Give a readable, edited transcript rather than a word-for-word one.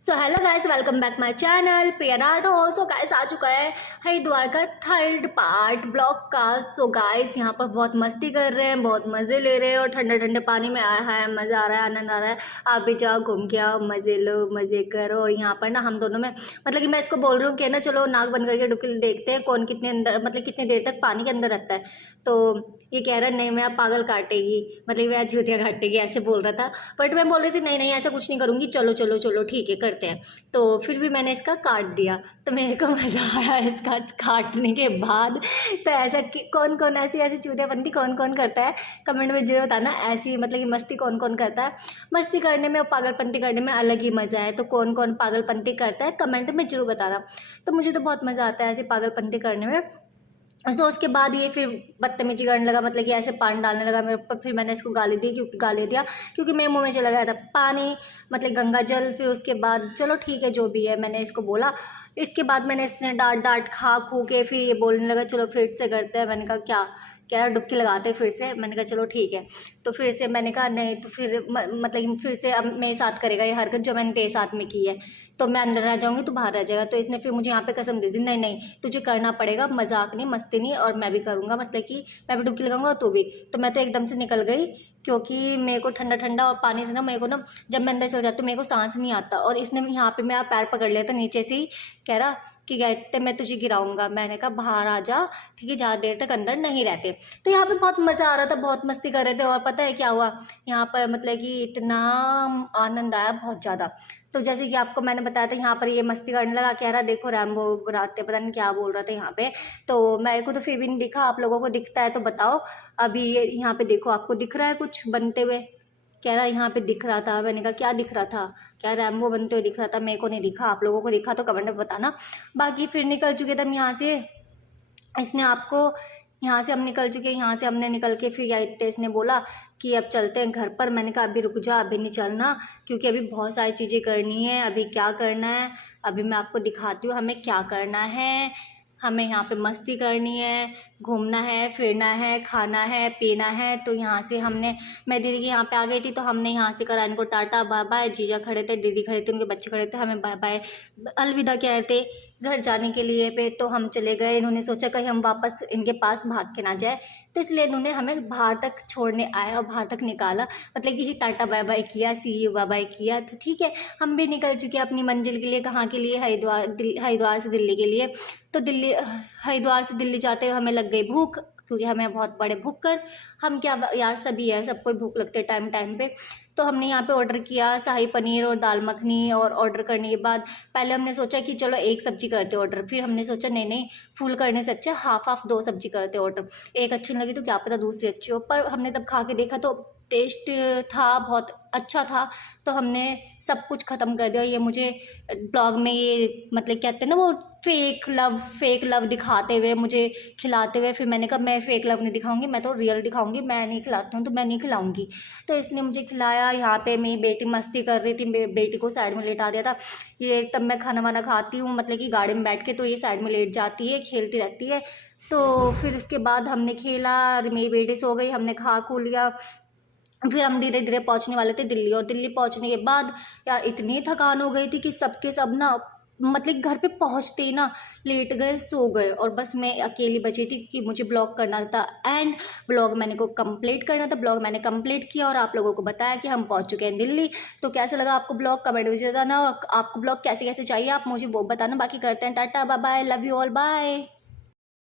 So hello guys, welcome back my channel Priya Rathore. So guys, आ चुका है हरिद्वार का थर्ड पार्ट ब्लॉग का। सो गाइस, यहाँ पर बहुत मस्ती कर रहे हैं, बहुत मज़े ले रहे हैं और ठंडे ठंडे पानी में आया है, मज़ा आ रहा है, आनंद आ रहा है। आप भी जाओ, घूम के आओ, मज़े लो, मज़े करो। और यहाँ पर ना हम दोनों में मतलब कि मैं इसको बोल रही हूँ कि ना चलो नाक बंद करके डुबकी देखते हैं कौन कितने अंदर मतलब कितनी देर तक पानी के अंदर रहता है। तो ये कह रहा है नहीं, मैं पागल काटेगी, मतलब मैं झूठिया काटेगी, ऐसे बोल रहा था। बट मैं बोल रही थी नहीं नहीं, ऐसा कुछ नहीं करूँगी, चलो चलो चलो ठीक है, करते हैं। तो फिर भी मैंने इसका काट दिया, तो मेरे को मज़ा आया इसका काटने के बाद। तो ऐसा कि कौन कौन ऐसी ऐसी चूतियापंती कौन कौन करता है, कमेंट में जरूर बताना। ऐसी मतलब कि मस्ती कौन कौन करता है। मस्ती करने में और पागलपंती करने में अलग ही मज़ा है। तो कौन कौन पागलपंती करता है कमेंट में जरूर बताना। तो मुझे तो बहुत मज़ा आता है ऐसी पागलपंती करने में। तो उसके बाद ये फिर बदतमीजी करने लगा, मतलब कि ऐसे पानी डालने लगा मेरे ऊपर। फिर मैंने इसको गाली दिया क्योंकि मेरे मुंह में चला गया था पानी, मतलब गंगा जल। फिर उसके बाद चलो ठीक है जो भी है, मैंने इसको बोला। इसके बाद मैंने इसने डांट डांट खा खू के फिर ये बोलने लगा चलो फिर से करते हैं। मैंने कहा क्या, कह रहा डुबकी लगाते फिर से। मैंने कहा चलो ठीक है। तो फिर से मैंने कहा नहीं, तो फिर मतलब फिर से अब मेरे साथ करेगा ये हरकत जो मैंने तेरे साथ में की है। तो मैं अंदर रह जाऊंगी तो बाहर रह जाएगा। तो इसने फिर मुझे यहाँ पे कसम दे दी, नहीं नहीं तुझे करना पड़ेगा, मजाक नहीं मस्ती नहीं, और मैं भी करूँगा, मतलब कि मैं भी डुबकी लगाऊंगा और तू भी। तो मैं तो एकदम से निकल गई क्योंकि मेरे को ठंडा ठंडा और पानी से ना मेरे को ना, जब मैं अंदर चल जाती हूँ मेरे को सांस नहीं आता। और इसने यहाँ पे मेरा पैर पकड़ लिया था नीचे से ही, कह रहा कि कहते मैं तुझे गिराऊंगा। मैंने कहा बाहर आ जा, ठीक है, ज़्यादा देर तक अंदर नहीं रहते। तो यहाँ पे बहुत मज़ा आ रहा था, बहुत मस्ती कर रहे थे। और पता है क्या हुआ यहाँ पर, मतलब कि इतना आनंद आया बहुत ज़्यादा। तो जैसे कि आपको मैंने बताया था, यहाँ पर ये मस्ती करने लगा, कह रहा देखो रैम्बो बुलाते, पता नहीं क्या बोल रहा था यहाँ पे। तो मेरे को तो फिर भी नहीं दिखा, आप लोगों को दिखता है तो बताओ। अभी ये यहाँ पे देखो, आपको दिख रहा है कुछ बनते हुए? कह रहा यहाँ पे दिख रहा था। मैंने कहा क्या दिख रहा था? क्या रैम्बो बनते हुए दिख रहा था? मेरे को नहीं दिखा, आप लोगों को दिखा तो कमेंट में बताना। बाकी फिर निकल चुके थे हम यहाँ से। इसने आपको, यहाँ से हम निकल चुके, यहाँ से हमने निकल के फिर या इतने इसने बोला कि अब चलते हैं घर पर। मैंने कहा अभी रुक जा, अभी नहीं चलना, क्योंकि अभी बहुत सारी चीज़ें करनी है। अभी क्या करना है, अभी मैं आपको दिखाती हूँ हमें क्या करना है। हमें यहाँ पे मस्ती करनी है, घूमना है, फिरना है, खाना है, पीना है। तो यहाँ से हमने, मैं दीदी के यहाँ पे आ गई थी, तो हमने यहाँ से करा इनको टाटा बाय बाय। जीजा खड़े थे, दीदी खड़े थे, उनके बच्चे खड़े थे, हमें बाय बाय अलविदा कह रहे थे घर जाने के लिए पे। तो हम चले गए। इन्होंने सोचा कहीं हम वापस इनके पास भाग के ना जाए, तो इसलिए इन्होंने हमें बाहर तक छोड़ने आया और बाहर तक निकाला, मतलब कि टाटा बाय बाय किया, सी यू बाय बाय किया। तो ठीक है, हम भी निकल चुके अपनी मंजिल के लिए। कहाँ के लिए? हरिद्वार से दिल्ली के लिए। तो दिल्ली, हरिद्वार से दिल्ली जाते हुए हमें लग गई भूख, क्योंकि हमें बहुत बड़े भूख कर, हम क्या यार, सभी है, सबको भूख लगते टाइम टाइम पे। तो हमने यहाँ पे ऑर्डर किया शाही पनीर और दाल मखनी। और ऑर्डर करने के बाद पहले हमने सोचा कि चलो एक सब्जी करते ऑर्डर, फिर हमने सोचा नहीं नहीं, फुल करने से अच्छा हाफ हाफ दो सब्जी करते ऑर्डर। एक अच्छी नहीं लगी तो क्या पता दूसरी अच्छी हो। पर हमने तब खा के देखा तो टेस्ट था, बहुत अच्छा था। तो हमने सब कुछ ख़त्म कर दिया। ये मुझे ब्लॉग में ये मतलब कहते हैं ना वो फेक लव दिखाते हुए मुझे खिलाते हुए, फिर मैंने कहा मैं फेक लव नहीं दिखाऊंगी, मैं तो रियल दिखाऊंगी, मैं नहीं खिलाती हूँ तो मैं नहीं खिलाऊंगी। तो इसने मुझे खिलाया। यहाँ पे मेरी बेटी मस्ती कर रही थी, मेरी बेटी को साइड में लेटा दिया था। ये तब मैं खाना वाना खाती हूँ, मतलब कि गाड़ी में बैठ के, तो ये साइड में लेट जाती है, खेलती रहती है। तो फिर उसके बाद हमने खेला, मेरी बेटी सो गई, हमने खा खू लिया। फिर हम धीरे धीरे पहुंचने वाले थे दिल्ली। और दिल्ली पहुंचने के बाद यार इतनी थकान हो गई थी कि सबके सब ना, मतलब घर पे पहुंचते ही ना लेट गए, सो गए, और बस मैं अकेली बची थी क्योंकि मुझे ब्लॉग करना था। एंड ब्लॉग मैंने को कंप्लीट करना था। ब्लॉग मैंने कंप्लीट किया और आप लोगों को बताया कि हम पहुंच चुके हैं दिल्ली। तो कैसा लगा आपको ब्लॉग, कमेंट में बताना। और आपको ब्लॉग कैसे कैसे चाहिए आप मुझे वो बताना। बाकी करते हैं tata bye bye, love you all, bye.